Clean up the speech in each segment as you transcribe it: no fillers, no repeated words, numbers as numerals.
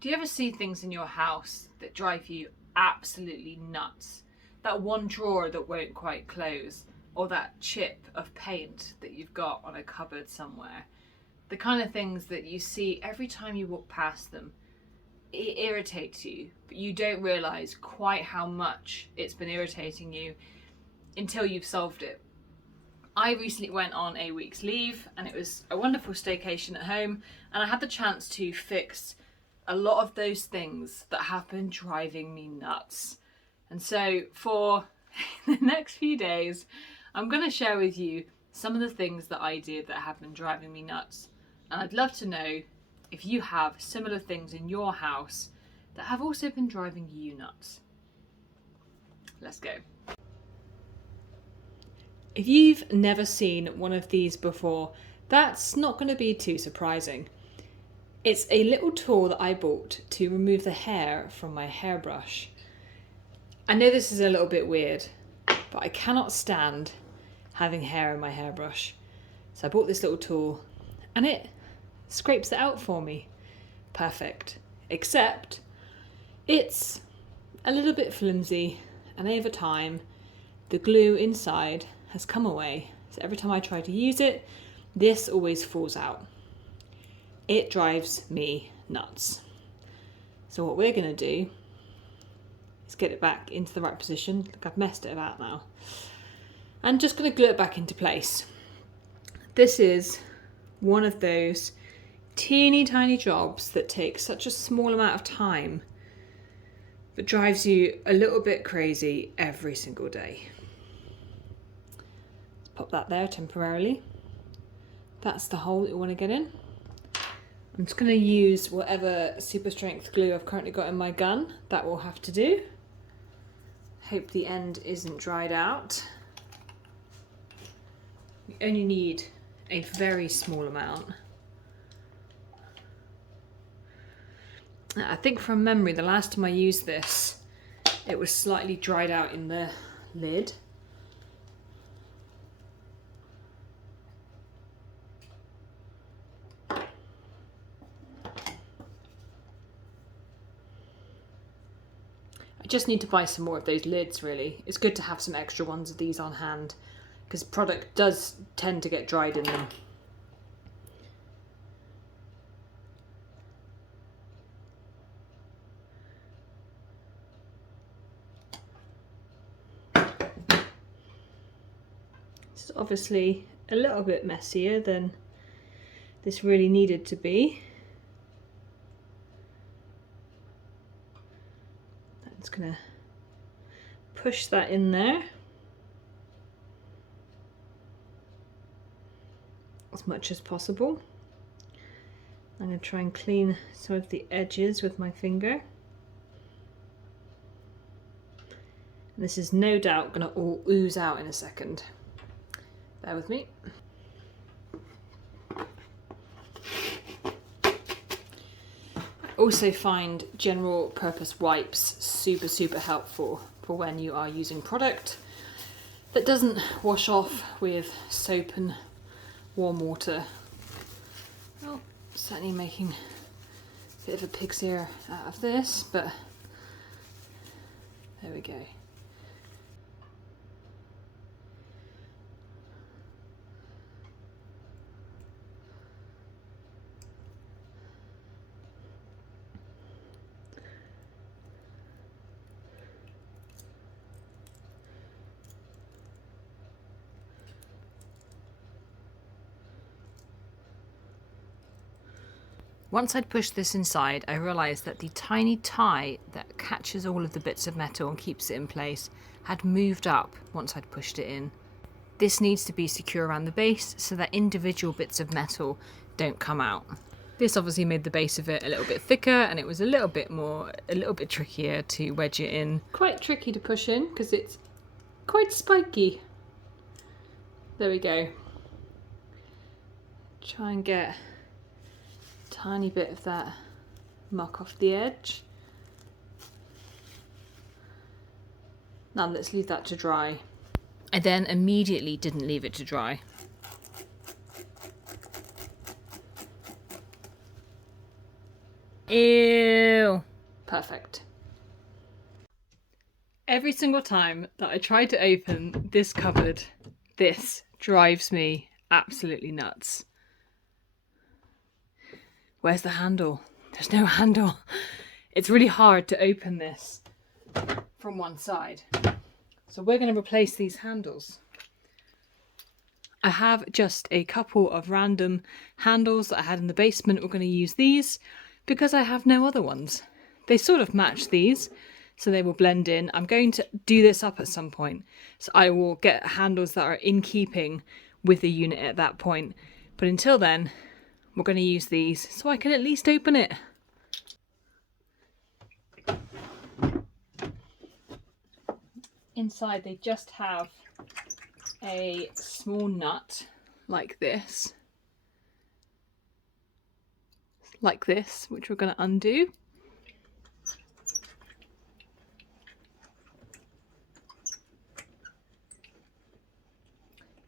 Do you ever see things in your house that drive you absolutely nuts? That one drawer that won't quite close, or that chip of paint that you've got on a cupboard somewhere. The kind of things that you see every time you walk past them. It irritates you, but you don't realise quite how much it's been irritating you until you've solved it. I recently went on a week's leave and it was a wonderful staycation at home, and I had the chance to fix a lot of those things that have been driving me nuts. And so for the next few days, I'm going to share with you some of the things that I did that have been driving me nuts. And I'd love to know if you have similar things in your house that have also been driving you nuts. Let's go. If you've never seen one of these before, that's not going to be too surprising. It's a little tool that I bought to remove the hair from my hairbrush. I know this is a little bit weird, but I cannot stand having hair in my hairbrush. So I bought this little tool and it scrapes it out for me. Perfect. Except it's a little bit flimsy, and over time the glue inside has come away. So every time I try to use it, this always falls out. It drives me nuts. So what we're going to do is get it back into the right position. Look, I've messed it about now. I'm just going to glue it back into place. This is one of those teeny tiny jobs that takes such a small amount of time but drives you a little bit crazy every single day. Let's pop that there temporarily. That's the hole that you want to get in. I'm just going to use whatever super strength glue I've currently got in my gun. That will have to do. Hope the end isn't dried out. You only need a very small amount. I think from memory, the last time I used this, it was slightly dried out in the lid. I just need to buy some more of those lids, really. It's good to have some extra ones of these on hand because product does tend to get dried in them. It's obviously a little bit messier than this really needed to be. That's gonna push that in there as much as possible. I'm going to try and clean some of the edges with my finger. And this is no doubt going to all ooze out in a second. Bear with me. I also find general purpose wipes super helpful for when you are using product that doesn't wash off with soap and warm water. Oh, certainly making a bit of a pig's ear out of this, but there we go. Once I'd pushed this inside, I realised that the tiny tie that catches all of the bits of metal and keeps it in place had moved up once I'd pushed it in. This needs to be secure around the base so that individual bits of metal don't come out. This obviously made the base of it a little bit thicker, and it was a little bit trickier to wedge it in. Quite tricky to push in because it's quite spiky. There we go. Try and get a tiny bit of that muck off the edge. Now let's leave that to dry. I then immediately didn't leave it to dry. Ew. Perfect. Every single time that I try to open this cupboard, this drives me absolutely nuts. Where's the handle? There's no handle. It's really hard to open this from one side. So we're going to replace these handles. I have just a couple of random handles that I had in the basement. We're going to use these because I have no other ones. They sort of match these, so they will blend in. I'm going to do this up at some point, so I will get handles that are in keeping with the unit at that point. But until then, we're going to use these so I can at least open it. Inside they just have a small nut like this, which we're going to undo.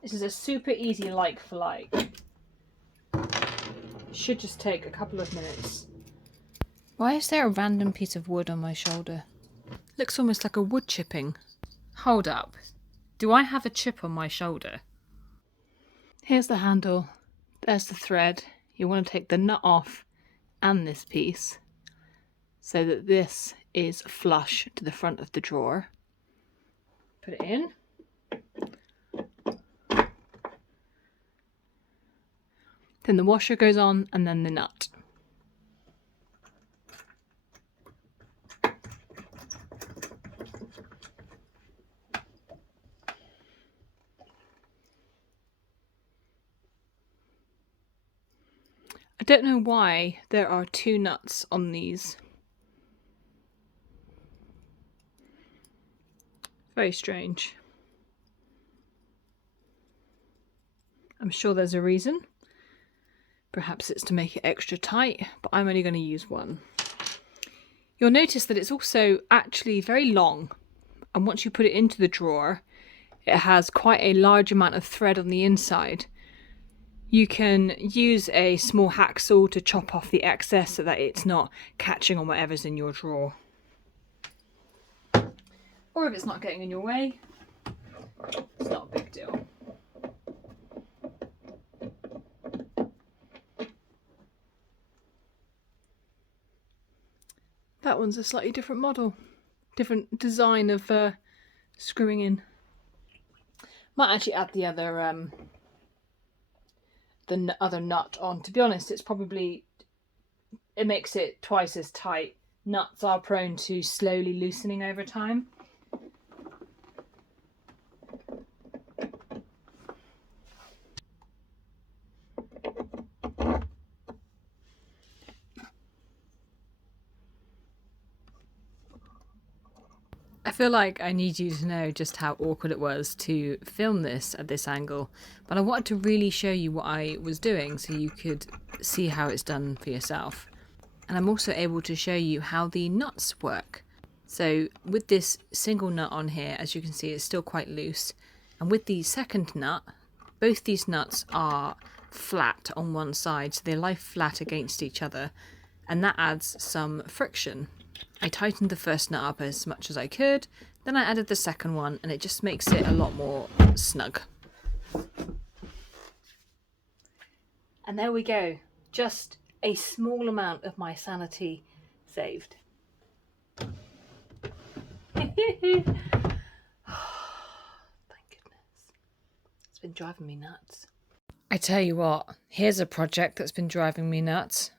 This is a super easy like for like. Should just take a couple of minutes. Why is there a random piece of wood on my shoulder? Looks almost like a wood chipping. Hold up. Do I have a chip on my shoulder? Here's the handle. There's the thread. You want to take the nut off and this piece so that this is flush to the front of the drawer. Put it in. Then the washer goes on and then the nut. I don't know why there are two nuts on these. Very strange. I'm sure there's a reason. Perhaps it's to make it extra tight, but I'm only going to use one. You'll notice that it's also actually very long, and once you put it into the drawer, it has quite a large amount of thread on the inside. You can use a small hacksaw to chop off the excess so that it's not catching on whatever's in your drawer. Or if it's not getting in your way, it's not a big deal. That one's a slightly different model, different design of screwing in. Might actually add the other nut on. To be honest, it makes it twice as tight. Nuts are prone to slowly loosening over time. I feel like I need you to know just how awkward it was to film this at this angle, but I wanted to really show you what I was doing so you could see how it's done for yourself. And I'm also able to show you how the nuts work. So with this single nut on here, as you can see, it's still quite loose. And with the second nut, both these nuts are flat on one side, so they lie flat against each other, and that adds some friction. I tightened the first nut up as much as I could, then I added the second one, and it just makes it a lot more snug. And there we go. Just a small amount of my sanity saved. Thank goodness. It's been driving me nuts. I tell you what, here's a project that's been driving me nuts.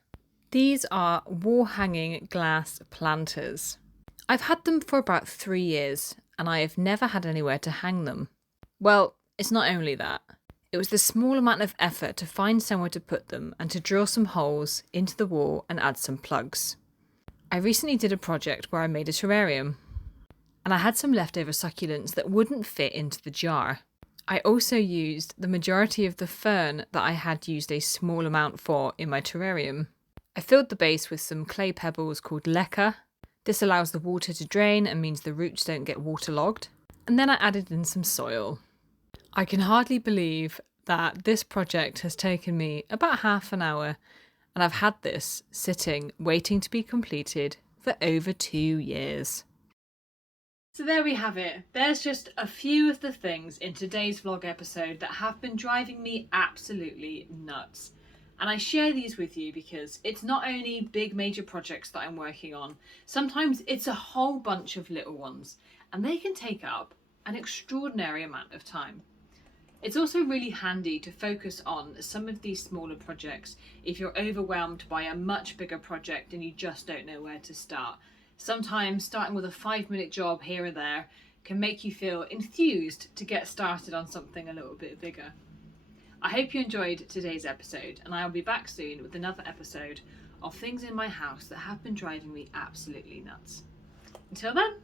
These are wall-hanging glass planters. I've had them for about 3 years, and I have never had anywhere to hang them. Well, it's not only that. It was the small amount of effort to find somewhere to put them and to drill some holes into the wall and add some plugs. I recently did a project where I made a terrarium, and I had some leftover succulents that wouldn't fit into the jar. I also used the majority of the fern that I had used a small amount for in my terrarium. I filled the base with some clay pebbles called leca. This allows the water to drain and means the roots don't get waterlogged. And then I added in some soil. I can hardly believe that this project has taken me about half an hour, and I've had this sitting, waiting to be completed for over 2 years. So there we have it. There's just a few of the things in today's vlog episode that have been driving me absolutely nuts. And I share these with you because it's not only big major projects that I'm working on, sometimes it's a whole bunch of little ones, and they can take up an extraordinary amount of time. It's also really handy to focus on some of these smaller projects if you're overwhelmed by a much bigger project and you just don't know where to start. Sometimes starting with a 5-minute job here or there can make you feel enthused to get started on something a little bit bigger. I hope you enjoyed today's episode, and I'll be back soon with another episode of things in my house that have been driving me absolutely nuts. Until then.